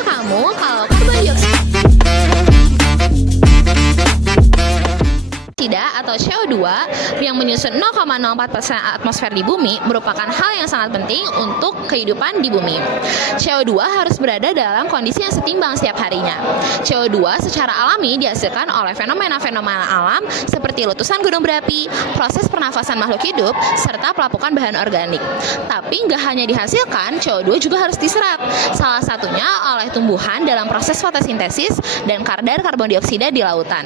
Tahukah kamu kalau karbon dioksida atau CO2 yang menyusun 0,04% atmosfer di bumi merupakan hal yang sangat penting untuk kehidupan di bumi. CO2 harus berada dalam kondisi yang setimbang setiap harinya. CO2 secara alami dihasilkan oleh fenomena-fenomena alam seperti letusan gunung berapi, proses pernafasan makhluk hidup, serta pelapukan bahan organik. Tapi nggak hanya dihasilkan, CO2 juga harus diserap. Salah satunya oleh tumbuhan dalam proses fotosintesis dan kadar karbon dioksida di lautan.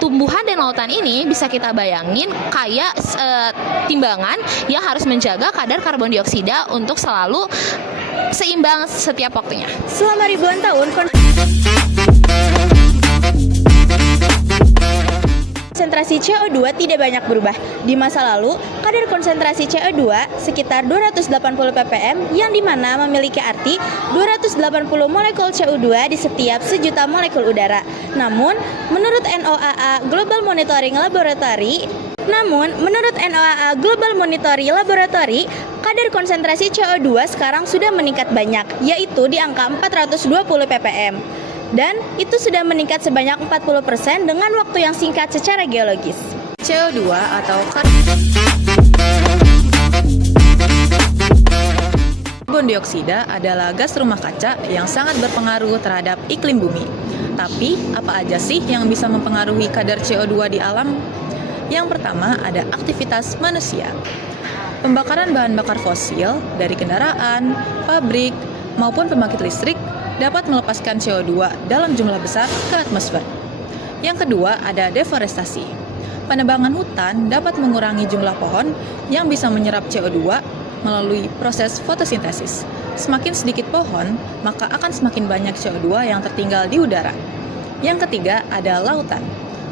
Tumbuhan dan lautan ini bisa kita bayangin kayak timbangan yang harus menjaga kadar karbon dioksida untuk selalu seimbang setiap waktunya. Selama ribuan tahun, konsentrasi CO2 tidak banyak berubah. Di masa lalu, kadar konsentrasi CO2 sekitar 280 ppm yang dimana memiliki arti 280 molekul CO2 di setiap sejuta molekul udara. Namun, menurut NOAA Global Monitoring Laboratory, kadar konsentrasi CO2 sekarang sudah meningkat banyak, yaitu di angka 420 ppm. Dan itu sudah meningkat sebanyak 40% dengan waktu yang singkat secara geologis. CO2 atau karbon dioksida adalah gas rumah kaca yang sangat berpengaruh terhadap iklim bumi. Tapi, apa aja sih yang bisa mempengaruhi kadar CO2 di alam? Yang pertama ada aktivitas manusia. Pembakaran bahan bakar fosil dari kendaraan, pabrik, maupun pembangkit listrik dapat melepaskan CO2 dalam jumlah besar ke atmosfer. Yang kedua ada deforestasi. Penebangan hutan dapat mengurangi jumlah pohon yang bisa menyerap CO2 melalui proses fotosintesis. Semakin sedikit pohon, maka akan semakin banyak CO2 yang tertinggal di udara. Yang ketiga ada lautan.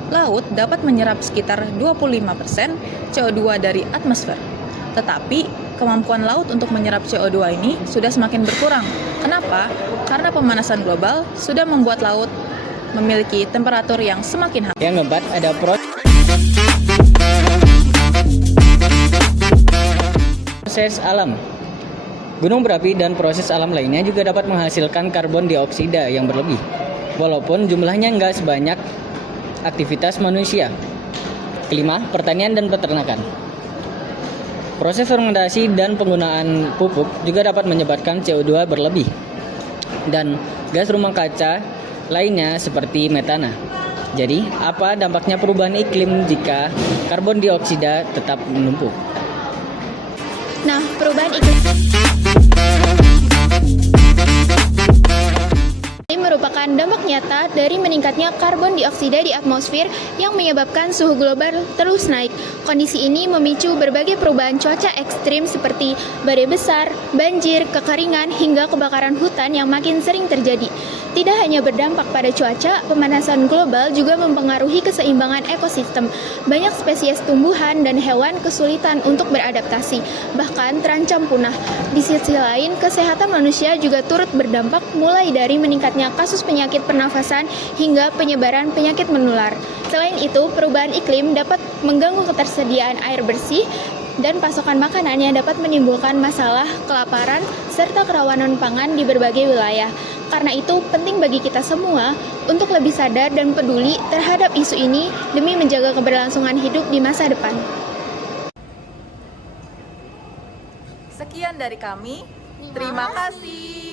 Laut dapat menyerap sekitar 25% CO2 dari atmosfer. Tetapi, kemampuan laut untuk menyerap CO2 ini sudah semakin berkurang. Kenapa? Karena pemanasan global sudah membuat laut memiliki temperatur yang semakin hangat. Yang keempat ada proses alam. Gunung berapi dan proses alam lainnya juga dapat menghasilkan karbon dioksida yang berlebih, walaupun jumlahnya nggak sebanyak aktivitas manusia. Kelima, pertanian dan peternakan. Proses fermentasi dan penggunaan pupuk juga dapat menyebabkan CO2 berlebih dan gas rumah kaca lainnya seperti metana. Jadi, apa dampaknya perubahan iklim jika karbon dioksida tetap menumpuk? Nah, perubahan iklim merupakan dampak nyata dari meningkatnya karbon dioksida di atmosfer yang menyebabkan suhu global terus naik. Kondisi ini memicu berbagai perubahan cuaca ekstrim seperti badai besar, banjir, kekeringan, hingga kebakaran hutan yang makin sering terjadi. Tidak hanya berdampak pada cuaca, pemanasan global juga mempengaruhi keseimbangan ekosistem. Banyak spesies tumbuhan dan hewan kesulitan untuk beradaptasi, bahkan terancam punah. Di sisi lain, kesehatan manusia juga turut berdampak mulai dari meningkatnya kasus penyakit pernafasan hingga penyebaran penyakit menular. Selain itu, perubahan iklim dapat mengganggu ketersediaan air bersih dan pasokan makanan yang dapat menimbulkan masalah kelaparan serta kerawanan pangan di berbagai wilayah. Karena itu, penting bagi kita semua untuk lebih sadar dan peduli terhadap isu ini demi menjaga keberlangsungan hidup di masa depan. Sekian dari kami. Terima kasih.